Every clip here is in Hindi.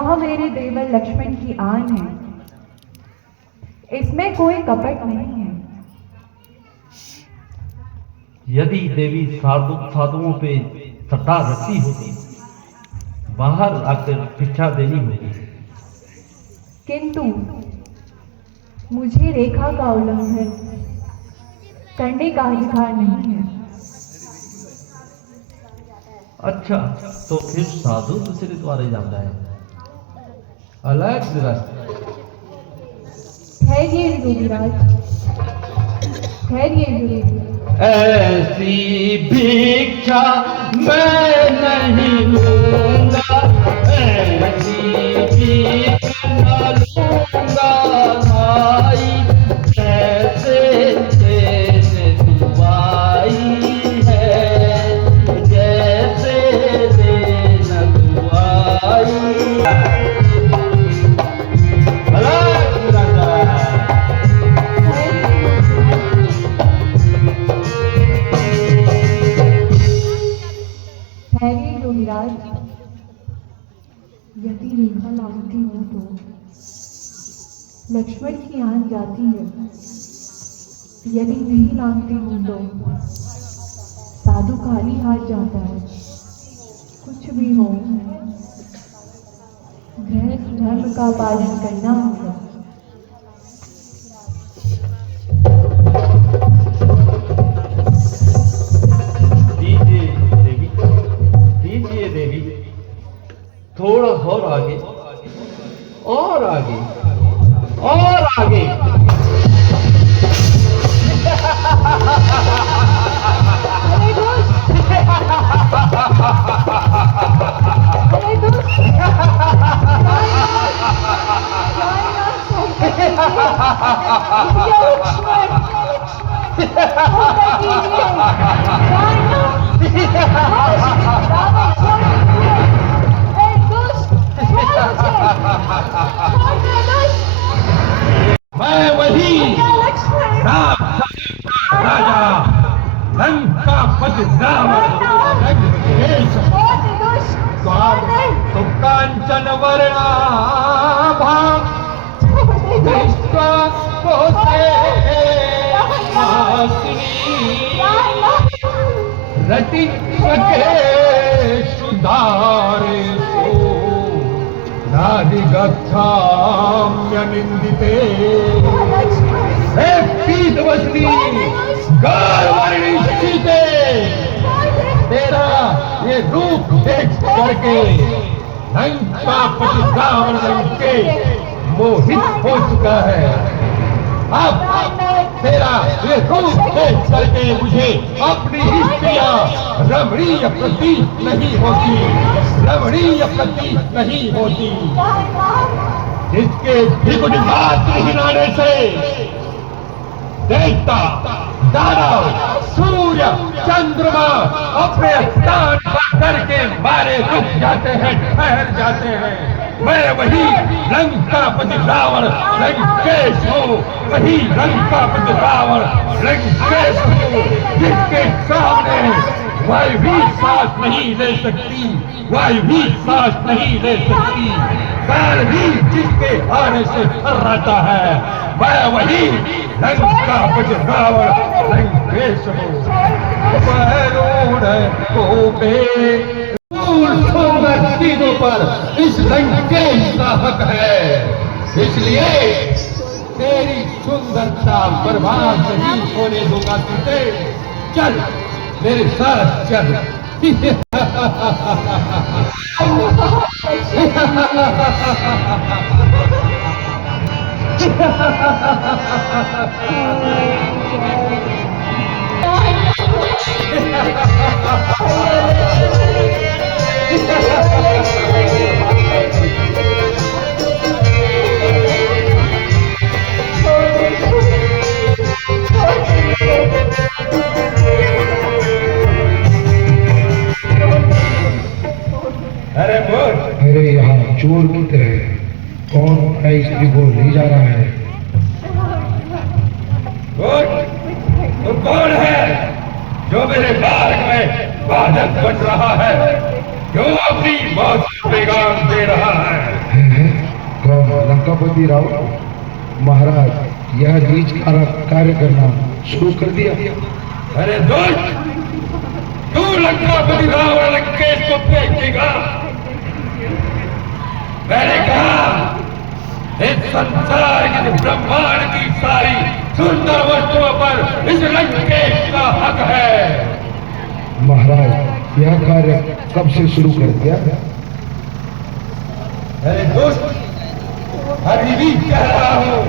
यह मेरे देवर लक्ष्मण की आन है, इसमें कोई कपट नहीं है। यदि देवी साधुओं पे सट्टा रखती होती, बाहर आकर भिक्षा देनी होगी। किंतु मुझे रेखा का उल्लंघन करने का अधिकार नहीं है। अच्छा, तो फिर साधु दूसरे द्वारे जाता है। अलग ठहरिए योगीराज, ठहरिए योगीराज। ऐसी भिक्षा मैं नहीं लूंगा, ऐसी भिक्षा लूंगा भाई, जैसे जैसे तू आई है, जैसे देना तू आई। अलग राजा ठहरिए योगीराज, यदि रेखा लांघती हो तो लक्ष्मण की आन जाती है, यदि नहीं लांघती हो तो साधु खाली हाथ जाता है। कुछ भी हो, गृहस्थ धर्म का पालन करना होगा। दीजिए देवी, थोड़ा और आगे, और आगे, और आगे। अरे दोस्त, अरे दोस्त, मैं वही राम राजा, लंकापति रावण, तो कांचन वर्णाभा रति सके सुधारे सो नादिगच्छाम्य निंदिते, हे पीतवसनी गौरवर्णी सीते, तेरा ये रूप देख करके लंकापति रावण लंके मोहित हो चुका है। अब तेरा ये रूप देख करके मुझे अपनी स्त्रियां रमणीय प्रतीत नहीं होती, रमणीय प्रतीत नहीं होती, जिसके द्विगुण मात्र हिलाने से देवता, दानव, सूर्य, चंद्रमा अपने स्थान पर करके मारे रुक जाते हैं, ठहर जाते हैं। मैं वही लंकापति रावण लंकेश हूँ, वही लंकापति रावण लंकेश हूँ, जिसके सामने वायु भी सांस नहीं ले सकती, वायु भी सांस नहीं ले सकती, काल भी जिसके आने से थर्राता है। मैं वही लंकापति रावण लंकेश हूँ। चीजों पर इस लंकेश का हक है, इसलिए तेरी सुंदरता बर्बाद नहीं होने दूंगा तुझे। चल मेरे साथ चल। अरे यहाँ चोर की तरह कौन अपना स्त्री को ले जा रहा है? तो कौन है जो मेरे बाग में बाधक बन रहा है, जो अपनी मौत को पैगाम दे रहा है? लंकापति रावण, महाराज यह नीच कार्य करना शुरू कर दिया। अरे दोस्त, तू लंकापति रावण लंकेश को फेंकेगा? मैंने कहा इस संसार की ब्रह्मांड की सारी सुंदर वस्तुओं पर इस लंकेश का हक है। महाराज यह कार्य कब से शुरू कर दिया? अरे दोस्त, अभी भी कह रहा हूँ,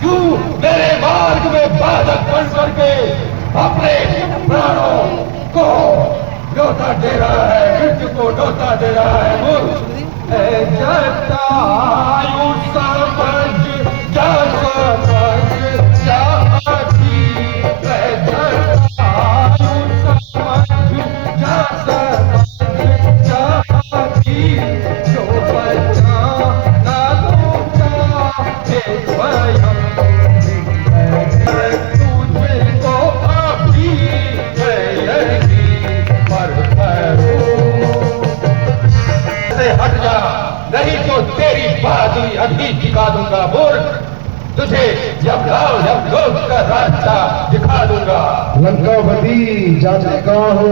क्यों मेरे मार्ग में बाधक बन करके अपने प्राणों को न्योता दे रहा है, मृत्यु को न्योता दे रहा है। वो जटायु समझ जा समझ जाती, जटायु समझ जा समझ जाती, जो बचा ना दूंगा स्वयं तुझको अभी मैं यही पर हट जा, नहीं तो तेरी बहादुरी अभी दिखा दूंगा। मूर्ख, तुझे यमलोक का रास्ता दिखा दूंगा। लंकापति जाते कहाँ हो?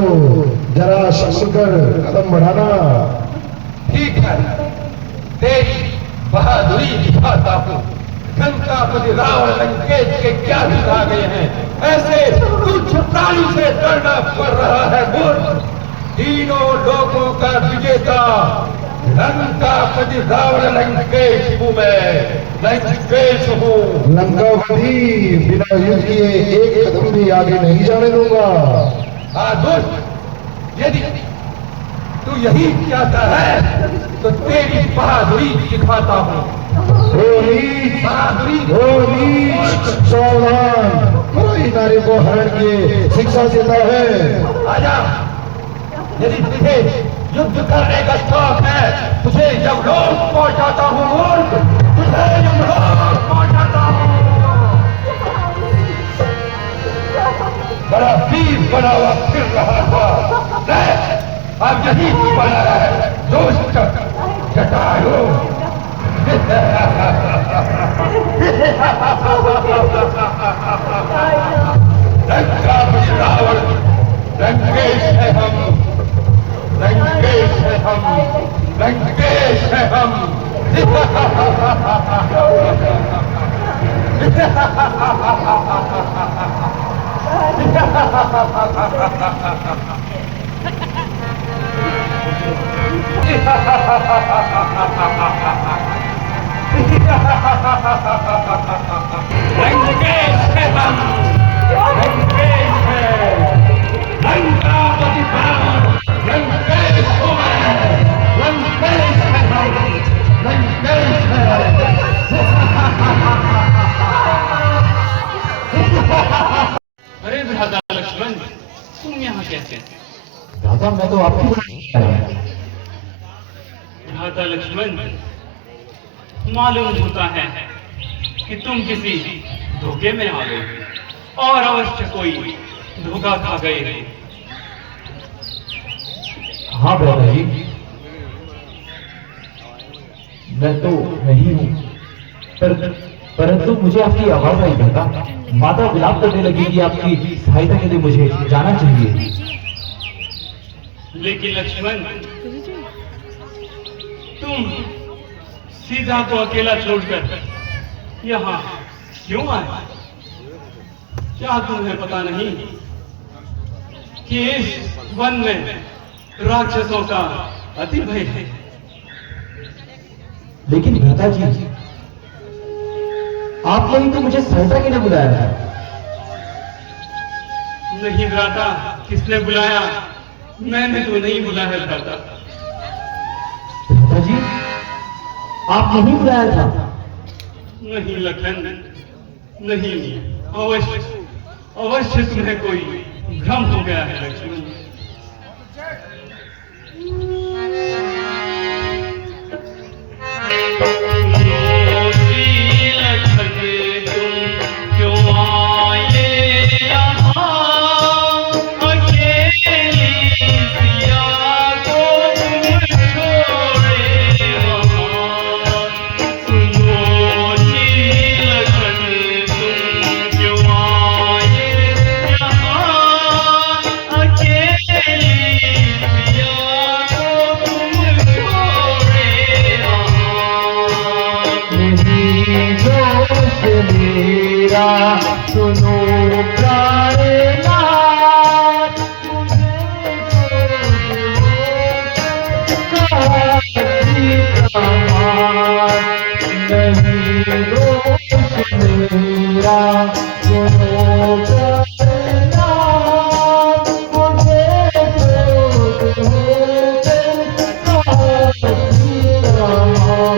जरा शस्त्र कर कदम बढ़ाना। ठीक है, तेरी बहादुरी दिखाता हूँ। लंकापति रावण लंकेश के क्या दिखा गए हैं, ऐसे तुझ प्राणी से डरना पड़ रहा है। मूर्ख, तीनों लोगों का विजेता लंकापति रावण लंकेश हूँ मैं, लंकेश हूँ। लंकापति बिना युद्ध किए एक कदम भी आगे नहीं जाने दूंगा। हाँ दोस्त, यदि तू यही चाहता है तो तेरी बहादुरी दिखाता हूँ। बहादुरी सावधान, पराई नारी को हरण किए शिक्षा देता है। आजा, यदि तुझे युद्ध करने का शौक है, तुझे यमलोक पहुंचाता हूँ। मूर्ख, तुझे यमलोक पहुंचाता हूँ। बड़ा वीर बना हुआ फिर रहा था, अब यही बना है दोस्त जटायु। लंकापति रावण लंकेश है हम, लंकेश है हम, लंकेश है हम। लंकेश है हम, लंकेश है लंकापति रावण, लंकेश को है, लंकेश है हम, लंकेश है। अरे भ्राता लक्ष्मण, तुम यहाँ कैसे? दादा मैं तो आपकी बुलाने आया हूं। भ्राता लक्ष्मण, मालूम होता है कि तुम किसी धोखे में आ गए और अवश्य कोई धोखा खा गए हो। हाँ दादा जी, मैं तो नहीं हूँ, परंतु मुझे आपकी आवाज आई दादा। माता विलाप करने लगी कि आपकी सहायता के लिए मुझे जाना चाहिए। लेकिन लक्ष्मण, तुम सीधा को अकेला छोड़कर यहाँ क्यों आए? क्या तुम्हें पता नहीं कि इस वन में राक्षसों का अति भय है? लेकिन भ्राता जी, आपने ही तो मुझे सहायता के लिए बुलाया था। नहीं भ्राता, किसने बुलाया? मैंने तो नहीं बुलाया भ्राता। भ्राता जी, आप नहीं बुलाया था? नहीं लखन, नहीं। अवश्य तुम्हें कोई भ्रम हो गया है लक्ष्मण। सुनो सुनो प्यारे लाल, मुझे काशी का मार नहीं रोश मेरा, सुनो प्यारे लाल, मुझे काशी का मार।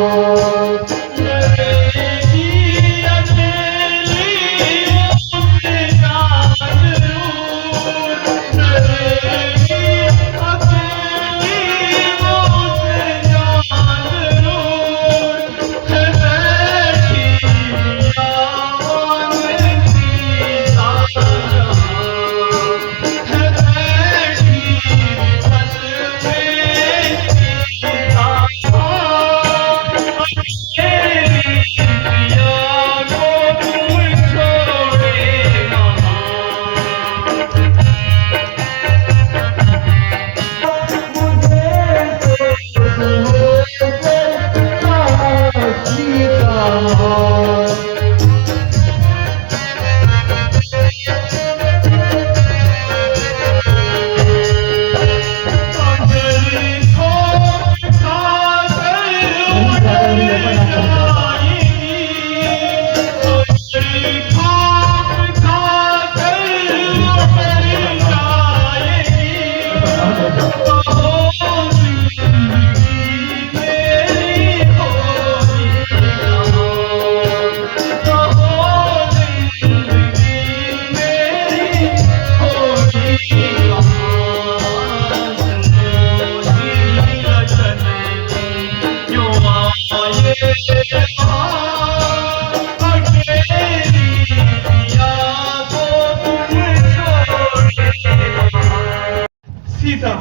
सीता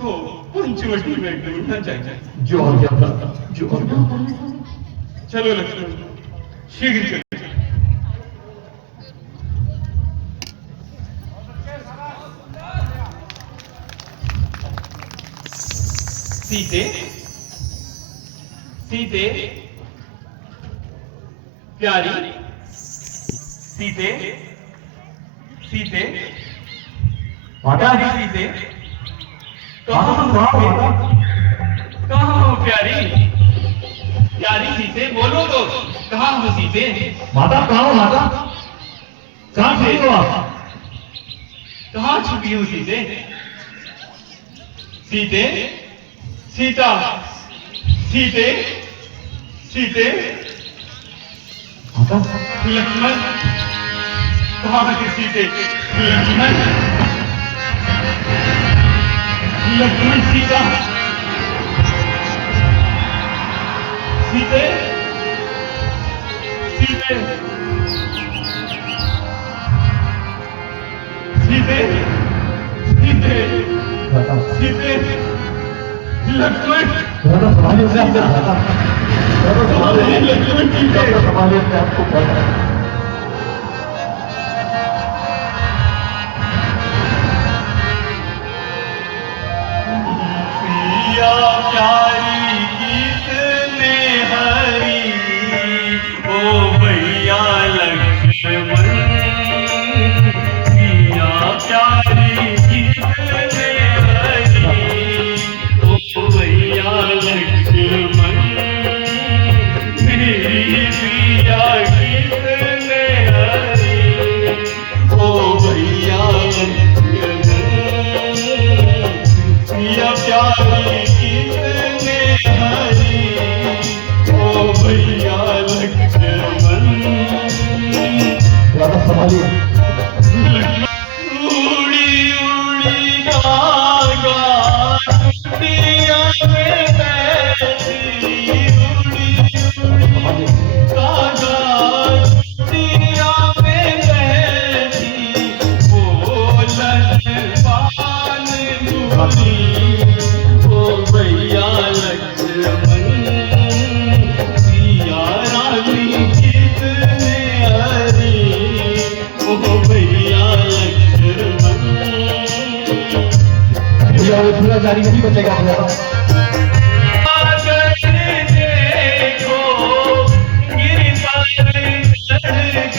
को पंचवटी में ढूंढना चाहिए। जो हो गया था, जो हो गया। चलो लक्ष्मण, शीघ्र चलो। सीते, सीते, प्यारी, सीते, सीते, प्यारी सीते, कहाँ हो प्यारी, प्यारी सीते, बोलो तो, कहाँ हो सीते? माता कहाँ हो माता? कहाँ छुपी हो आप? कहाँ छुपी हो सीते? सीते, सीता, सीते, सीते, माता लक्ष्मण, कहाँ है सीते? लक्ष्मण, लक्ष्मण, सीता, सीते, सीते, सीते, सीते, सीते, लक्ष्मण, संभालिए अपने आप को, लक्ष्मण, सीते, संभालिए अपने आप को। प्यारी कितने हरी, ओ भैया लक्ष्मण, पिया प्यारी कितने हरी, ओ भैया लक्ष्मण, मेरी पिया कितने हरी, ओ भैया लक्ष्मण, पिया प्यारी संभालिए। उड़ी उड़ी गागा चुटिया में बैठी, उड़ी उड़ी गागा चुटिया में बैठी, बोलन पान मुड़ी, ओ भैया लक्ष्मण, पिया रानी कितने हरी, ओ भैया लक्ष्मण। भैया वो झूला जारी नहीं बचेगा भैया। देखो गिर पर चढ़